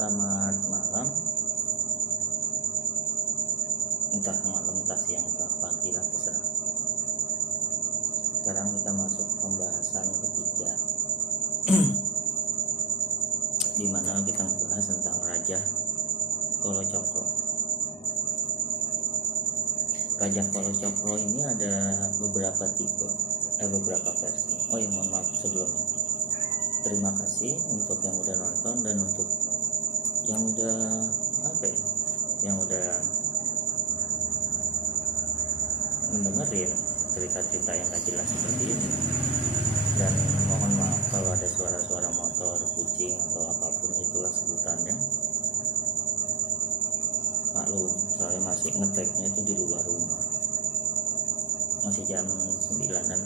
Selamat malam, entah malam, entah siang, entah pagi lah, terserah. Sekarang kita masuk pembahasan ketiga di mana kita membahas tentang Raja Kalacakra. Raja Kalacakra ini ada beberapa tipe, beberapa versi. Mohon maaf sebelumnya. Terima kasih untuk yang udah nonton dan untuk yang udah yang udah mendengarin cerita-cerita yang gak jelas seperti ini. Dan mohon maaf kalau ada suara-suara motor, kucing atau apapun itulah sebutannya. Maklum, saya masih ngeteknya itu di luar rumah, masih jam 9-an.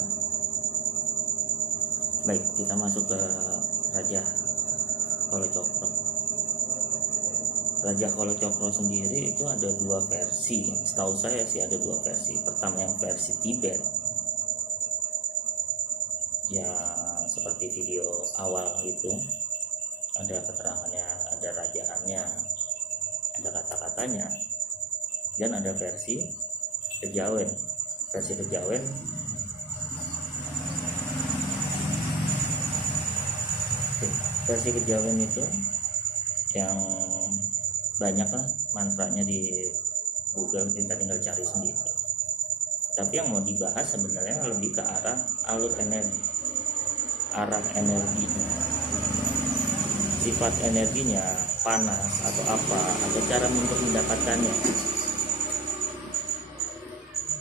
Baik, kita masuk ke Raja Kalacakra. Raja Kalacakra sendiri itu ada dua versi. Setahu saya sih ada dua versi. Pertama yang versi Tibet, ya seperti video awal itu, ada keterangannya, ada rajaannya, ada kata-katanya. Dan ada versi Kejawen. Versi Kejawen itu yang banyak lah mantranya di Google, kita tinggal cari sendiri. Tapi yang mau dibahas sebenarnya lebih ke arah alur energi, arah energinya, sifat energinya, panas atau apa, atau cara untuk mendapatkannya.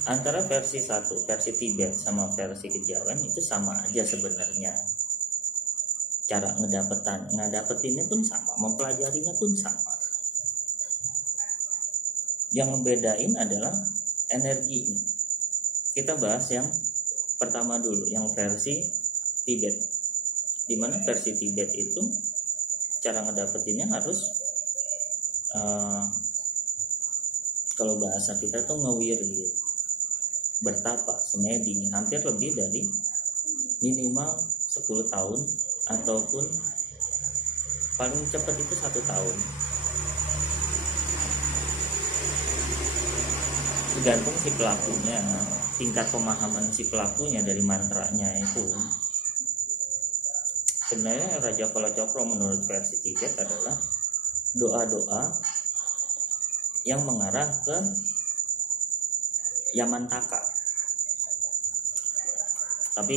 Antara versi satu, versi Tibet sama versi Kejawen itu sama aja sebenarnya. Cara ngedapetinnya pun sama, mempelajarinya pun sama. Yang membedain adalah energinya. Kita bahas yang pertama dulu, yang versi Tibet. Dimana versi Tibet itu cara ngedapetinnya harus kalau bahasa kita tuh ngewiri, bertapa, semedi, hampir lebih dari minimal 10 tahun ataupun paling cepat itu 1 tahun. Tergantung si pelakunya, tingkat pemahaman si pelakunya dari mantranya itu. Sebenarnya Raja Kalacakra menurut versi Tibet adalah doa-doa yang mengarah ke Yamantaka. Tapi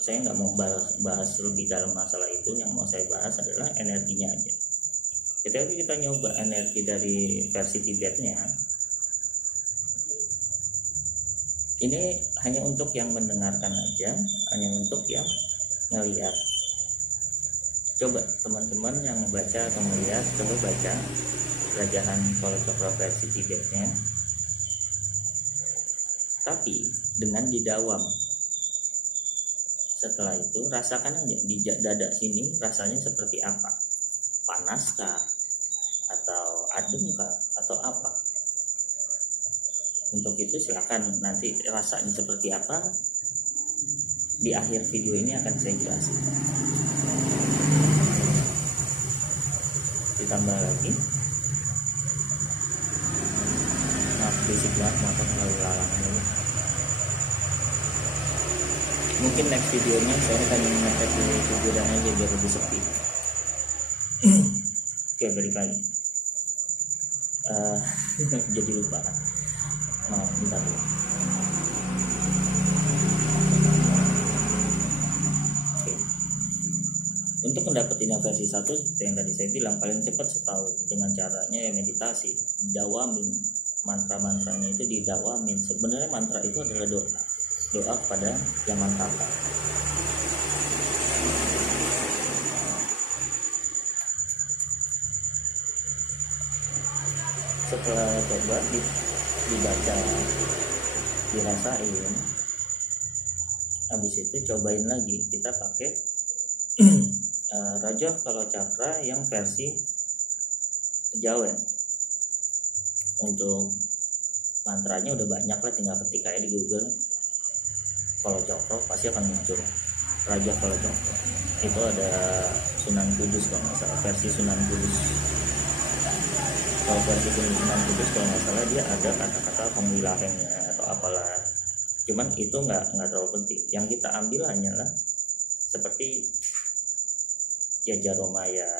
saya nggak mau bahas lebih dalam masalah itu. Yang mau saya bahas adalah energinya aja. Ketika kita nyoba energi dari versi Tibetnya, ini hanya untuk yang mendengarkan aja, hanya untuk yang ngelihat. Coba teman-teman yang baca atau melihat, coba baca Rajahan Kalacakra versi Tibetnya, tapi dengan didawam. Setelah itu rasakan aja di dada sini rasanya seperti apa, panas kah, atau adem kah, atau apa. Untuk itu silakan nanti rasanya seperti apa di akhir video ini akan saya jelaskan. Ditambah lagi, berisik banget motor lalu lalang ini. Mungkin next videonya saya akan ngetek di kuburan aja biar lebih sepi. Oke, balik lagi. Jadi lupa. Maaf, bentar dulu. Oke. Untuk mendapetin versi 1 seperti yang tadi saya bilang, paling cepat setahun dengan caranya ya meditasi, dawamin mantra-mantranya itu didawamin. Sebenarnya mantra itu adalah doa kepada Yamantaka. Setelah coba dibaca, dirasain, habis itu cobain lagi. Kita pakai Raja Kalacakra yang versi Kejawen. Untuk mantranya udah banyak lah, tinggal ketik aja di Google Kalacakra pasti akan muncul. Raja Kalacakra itu ada Sunan Kudus kalau nggak salah, versi Sunan Kudus. Kalau versi Sunan Kudus kalau nggak salah dia ada kata-kata pemilahnya atau apalah, cuman itu nggak terlalu penting. Yang kita ambil hanyalah seperti ya Jaromaya,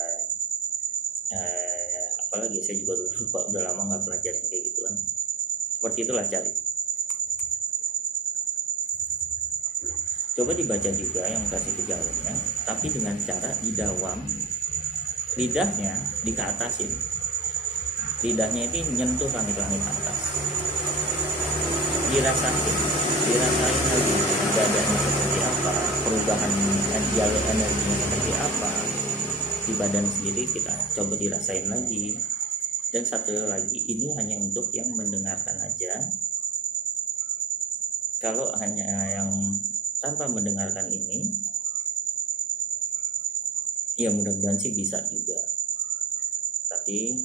apalagi saya juga lupa, udah lama nggak pelajarin kayak gituan. Seperti itulah cari. Coba dibaca juga yang versi kejawennya, tapi dengan cara didawam, lidahnya dikeatasin, lidahnya itu nyentuh langit-langit atas, dirasain lagi badannya seperti apa, perubahan jalur energinya seperti apa di badan sendiri, kita coba dirasain lagi. Dan satu lagi, ini hanya untuk yang mendengarkan aja. Kalau hanya yang tanpa mendengarkan ini, ya mudah-mudahan sih bisa juga. Tapi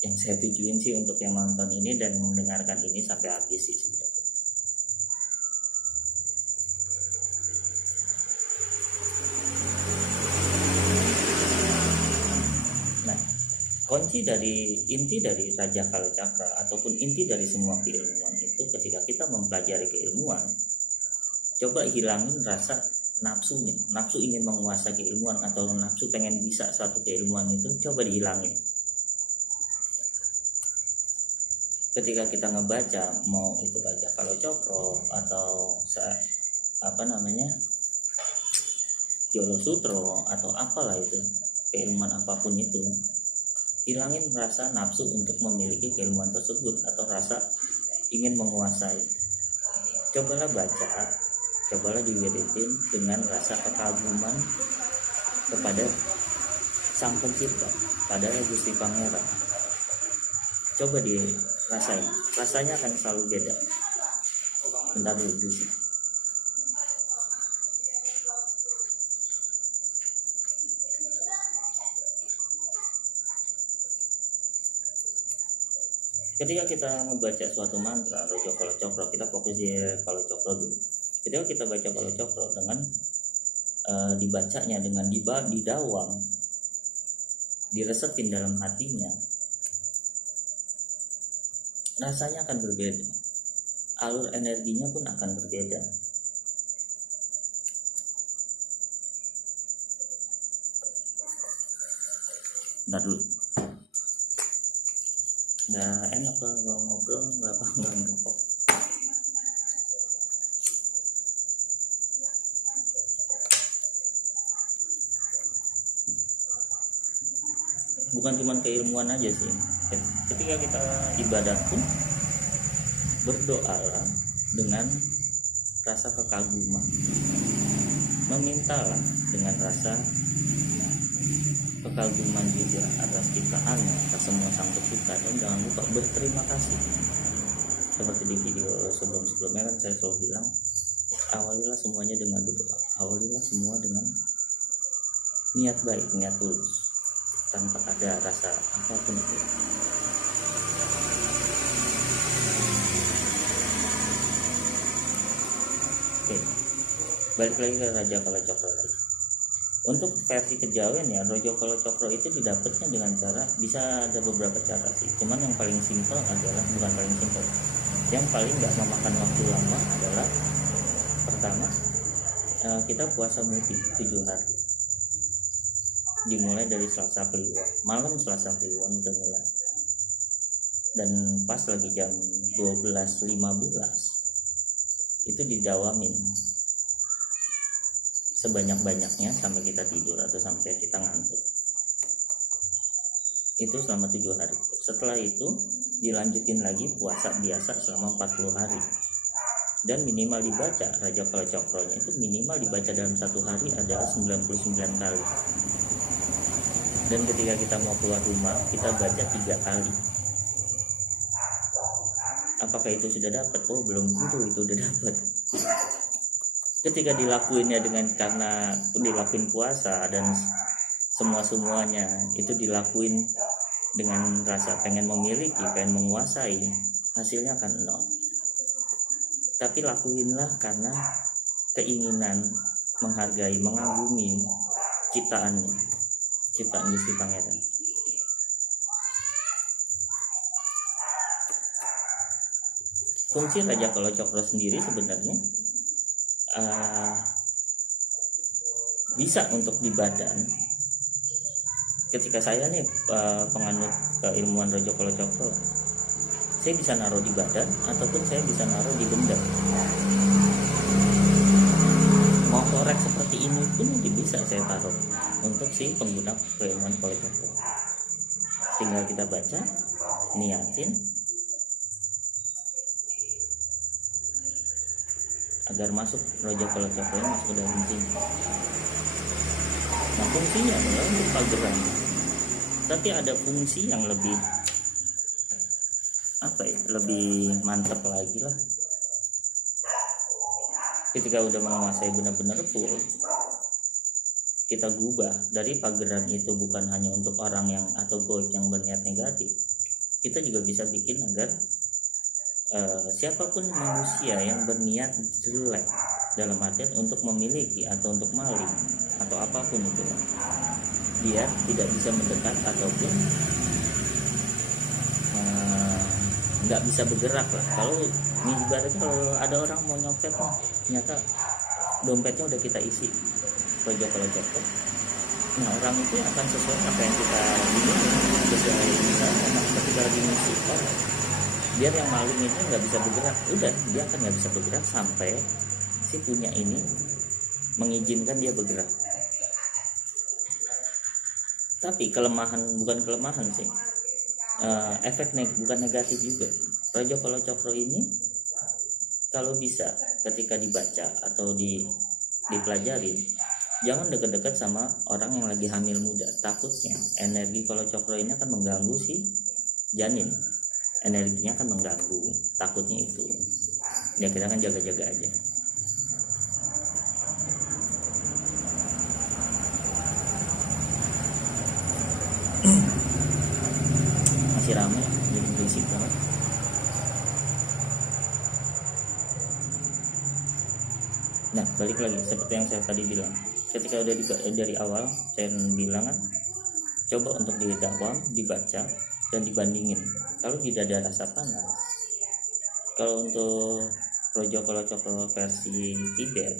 yang saya tujuin sih untuk yang nonton ini dan mendengarkan ini sampai habis sih sebenarnya. Inti dari Raja Kalacakra ataupun inti dari semua keilmuan itu, ketika kita mempelajari keilmuan, coba hilangin rasa nafsunya, nafsu ingin menguasai keilmuan atau nafsu pengen bisa suatu keilmuan itu, coba dihilangin. Ketika kita ngebaca, mau itu Raja Kalacakra atau Jolo Sutro atau apalah itu, keilmuan apapun itu, hilangin rasa nafsu untuk memiliki keilmuan tersebut atau rasa ingin menguasai. Cobalah baca, cobalah diwiridin dengan rasa kekaguman kepada Sang Pencipta, pada Gusti Pangeran. Coba dirasain, rasanya akan selalu beda. Bentar dulu sih. Ketika kita ngebaca suatu mantra Raja Kalacakra, kita fokus di Kalacakra dulu. Ketika kita baca Kalacakra dengan dibacanya dengan didawam, diresepin dalam hatinya, rasanya akan berbeda, alur energinya pun akan berbeda. Bentar dulu. Nggak enak lah kalau ngobrol nggak ngerokok. Bukan cuma keilmuan aja sih, ketika kita ibadah pun berdoalah dengan rasa kekaguman, memintalah dengan rasa kekaguman juga atas ciptaannya, atas semua Sang Pencipta. Dan jangan lupa berterima kasih. Seperti di video sebelumnya kan saya selalu bilang, awalilah semuanya dengan berdoa, awalilah semua dengan niat baik, niat tulus, tanpa ada rasa apapun itu. Oke, balik lagi ke Raja Kalacakra lagi. Untuk versi kejawen ya, Raja Kalacakra itu didapatnya dengan cara, bisa ada beberapa cara sih. Cuman yang paling simpel adalah, bukan paling simpel, yang paling nggak memakan waktu lama adalah, pertama kita puasa muti 7 hari. Dimulai dari Selasa Kliwon, malam Selasa Kliwon udah mulai. Dan pas lagi jam 12.15 itu didawamin sebanyak-banyaknya sampai kita tidur atau sampai kita ngantuk. Itu selama 7 hari. Setelah itu dilanjutin lagi puasa biasa selama 40 hari. Dan minimal dibaca Raja Kalacakra-nya itu minimal dibaca dalam 1 hari adalah 99 kali. Dan ketika kita mau keluar rumah, kita baca 3 kali. Apakah itu sudah dapat? Oh, belum tentu itu udah dapat. Ketika dilakuinnya karena dilakuin puasa dan semuanya itu dilakuin dengan rasa pengen memiliki, pengen menguasai, hasilnya akan 0. Tapi lakuinlah karena keinginan menghargai, mengagumi ciptaan Gusti Pangeran. Fungsi Raja Kalacakra sendiri sebenarnya bisa untuk di badan. Ketika saya nih penganut keilmuan Raja Kalacakra, saya bisa naruh di badan ataupun saya bisa naruh di benda. Mau korek seperti ini pun bisa saya taruh untuk si pengguna keilmuan Kalacakra. Tinggal kita baca, niatin agar masuk Raja Kalacakra masuk ke dalam sini. Nah, fungsinya adalah untuk pageran. Tapi ada fungsi yang lebih lebih mantap lagi lah. Ketika udah menguasai benar-benar full, kita gubah dari pageran itu bukan hanya untuk orang yang atau goib yang berniat negatif. Kita juga bisa bikin agar siapapun manusia yang berniat jelek, dalam artian untuk memiliki atau untuk maling atau apapun itu, dia tidak bisa mendekat ataupun nggak bisa bergerak lah. Kalau ibaratnya kalau ada orang mau nyopet nih, ternyata dompetnya udah kita isi Raja Kalacakra, nah orang itu akan sesuai apa yang kita ingin, sesuai misalnya ketika lagi musik biar yang maling itu nggak bisa bergerak, udah dia akan nggak bisa bergerak sampai si punya ini mengizinkan dia bergerak. Tapi bukan kelemahan sih, efek bukan negatif juga. Raja Kalacakra ini kalau bisa ketika dibaca atau dipelajari, jangan dekat-dekat sama orang yang lagi hamil muda. Takutnya energi Kalacakra ini akan mengganggu si janin, energinya akan mengganggu, takutnya itu ya. Kita kan jaga-jaga aja. Masih ramai jadi berisik banget. Nah, balik lagi seperti yang saya tadi bilang, ketika udah dari awal saya bilang kan, coba untuk didakwam, dibaca dan dibandingin. Kalau tidak ada rasa panas, kalau untuk Raja Kalacakra versi Tibet,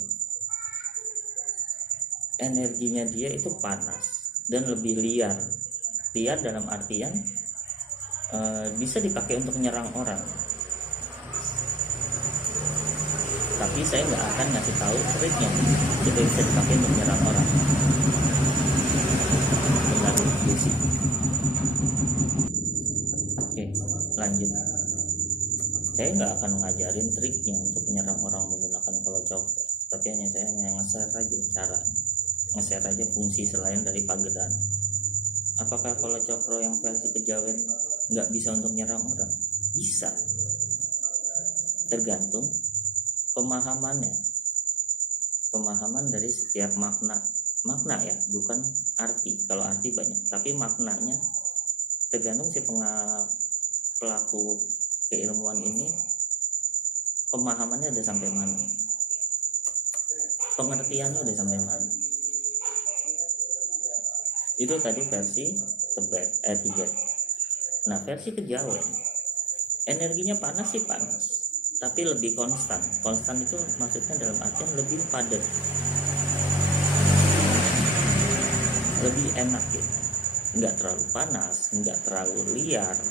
energinya dia itu panas dan lebih liar dalam artian bisa dipakai untuk menyerang orang. Tapi saya nggak akan ngasih tahu triknya supaya bisa dipakai untuk menyerang orang. Benar, basic. Oke, lanjut. Saya nggak akan ngajarin triknya untuk menyerang orang menggunakan Kalacakra, tapi saya hanya nge-share aja cara, nge-share aja fungsi selain dari pageran. Apakah Kalacakra yang versi kejawen nggak bisa untuk menyerang orang? Bisa, tergantung pemahaman dari setiap makna ya, bukan arti. Kalau arti banyak, tapi maknanya tergantung si pelaku keilmuan ini pemahamannya udah sampai mana, pengertiannya udah sampai mana. Itu tadi versi Tibet. Nah, versi kejawen energinya panas sih panas, tapi lebih konstan. Konstan itu maksudnya dalam artian lebih padat, lebih enak gitu. Nggak terlalu panas, nggak terlalu liar.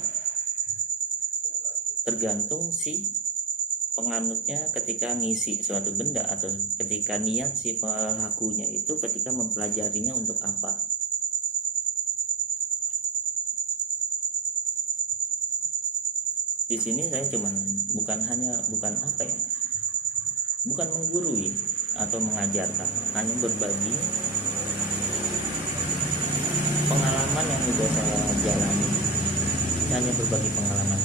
Tergantung si penganutnya ketika ngisi suatu benda atau ketika niat si pelakunya itu ketika mempelajarinya untuk apa. Di sini saya bukan menggurui atau mengajarkan, hanya berbagi pengalaman yang sudah saya jalani, hanya berbagi pengalaman.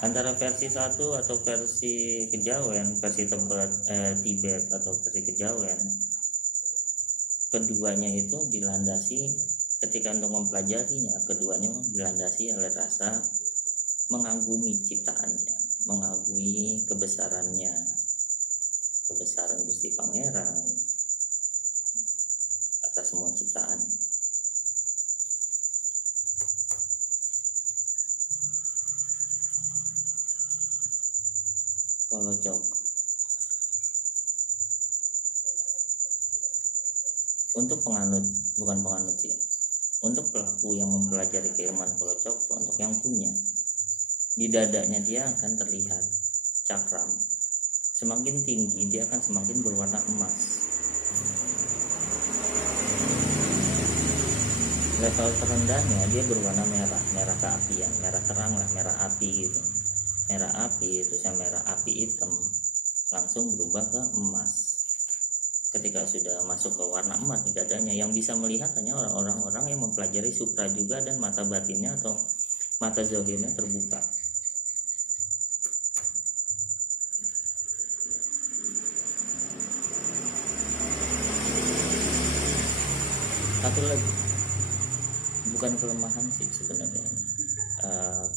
Antara versi 1 atau versi kejawen, versi Tibet atau versi kejawen, keduanya itu dilandasi ketika untuk mempelajarinya, keduanya dilandasi oleh rasa mengagumi ciptaannya. mengagumi kebesarannya, kebesaran Gusti Pangeran atas semua ciptaan. Kalau untuk penganut, bukan penganut sih, untuk pelaku yang mempelajari keilmuan kolocok, untuk yang punya, di dadanya dia akan terlihat cakram. Semakin tinggi dia akan semakin berwarna emas. Level terendahnya dia berwarna merah, merah keapian, merah terang lah, merah api gitu. Merah api, terus yang merah api hitam langsung berubah ke emas. Ketika sudah masuk ke warna emas di dadanya, yang bisa melihat hanya orang-orang yang mempelajari supra juga dan mata batinnya atau mata zahirnya terbuka. Satu lagi, bukan kelemahan sih sebenarnya,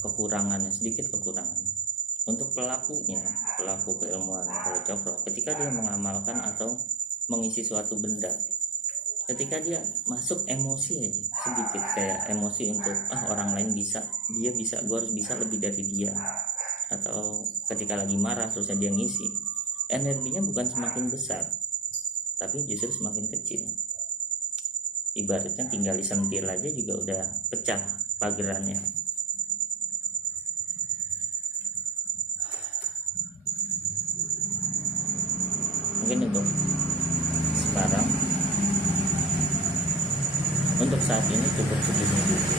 kekurangannya, sedikit kekurangan. Untuk pelakunya, pelaku keilmuan kolocokro, ketika dia mengamalkan atau mengisi suatu benda, ketika dia masuk emosi aja sedikit, kayak emosi untuk orang lain bisa, dia bisa, gue harus bisa lebih dari dia, atau ketika lagi marah terus dia ngisi, energinya bukan semakin besar tapi justru semakin kecil. Ibaratnya tinggal disentil aja juga udah pecah pagerannya. Mungkin untuk sekarang, untuk saat ini cukup segini dulu.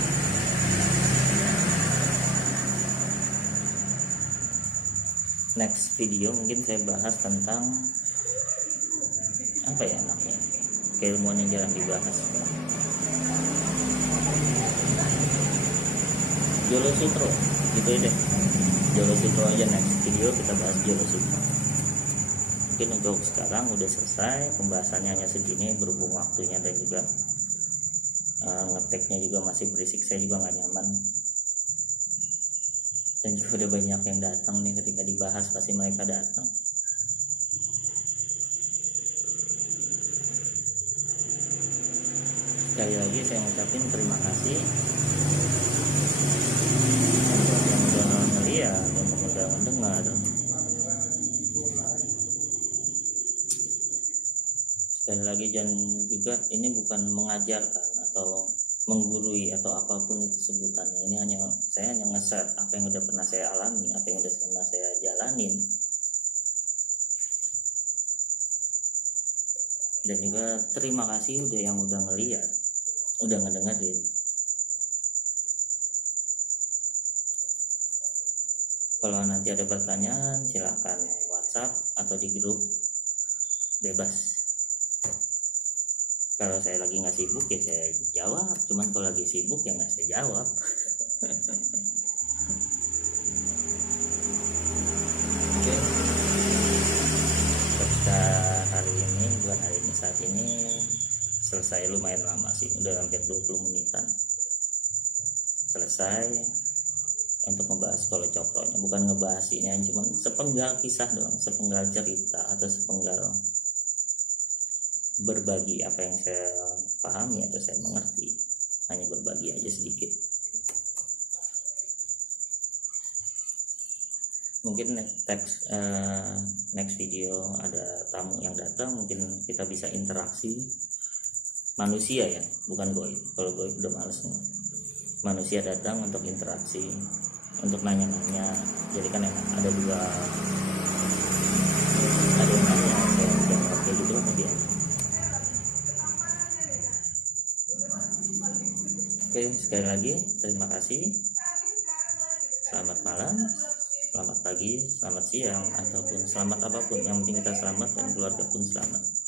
Next video mungkin saya bahas tentang apa ya namanya, keilmuan yang jarang dibahas, Jolo Sutro gitu aja. Jolo Sutro aja, next video kita bahas Jolo Sutro. Mungkin untuk sekarang udah selesai pembahasannya, hanya segini berhubung waktunya dan juga ngeteknya juga masih berisik, saya juga nggak nyaman, dan juga udah banyak yang datang nih. Ketika dibahas pasti mereka datang. Sekali lagi saya ngucapin terima kasih untuk yang udah ngeliat, untuk udah mendengar. Sekali lagi, jangan juga, ini bukan mengajarkan atau menggurui atau apapun itu sebutannya. Ini saya hanya nge-share apa yang udah pernah saya alami, apa yang udah pernah saya jalanin, dan juga terima kasih udah yang udah ngeliat, udah ngedengerin. Kalau nanti ada pertanyaan silahkan WhatsApp atau di grup, bebas. Kalau saya lagi nggak sibuk ya saya jawab, cuman kalau lagi sibuk ya nggak saya jawab. Oke. Kita hari ini, bukan hari ini, saat ini selesai lumayan lama sih, udah hampir 20 menitan selesai untuk membahas kolocokronya. Bukan ngebahas ini, cuma sepenggal kisah doang, sepenggal cerita atau sepenggal berbagi apa yang saya pahami atau saya mengerti, hanya berbagi aja sedikit. Mungkin next video ada tamu yang datang, mungkin kita bisa interaksi, manusia ya, bukan goib. Kalau goib udah males nih. Manusia datang untuk interaksi, untuk nanya-nanya, jadi kan enak. Ada yang nanya, saya jawab kayak gitu kan lebih enak. Oke, sekali lagi terima kasih. Selamat malam, selamat pagi, selamat siang, ataupun selamat apapun. Yang penting kita selamat dan keluarga pun selamat.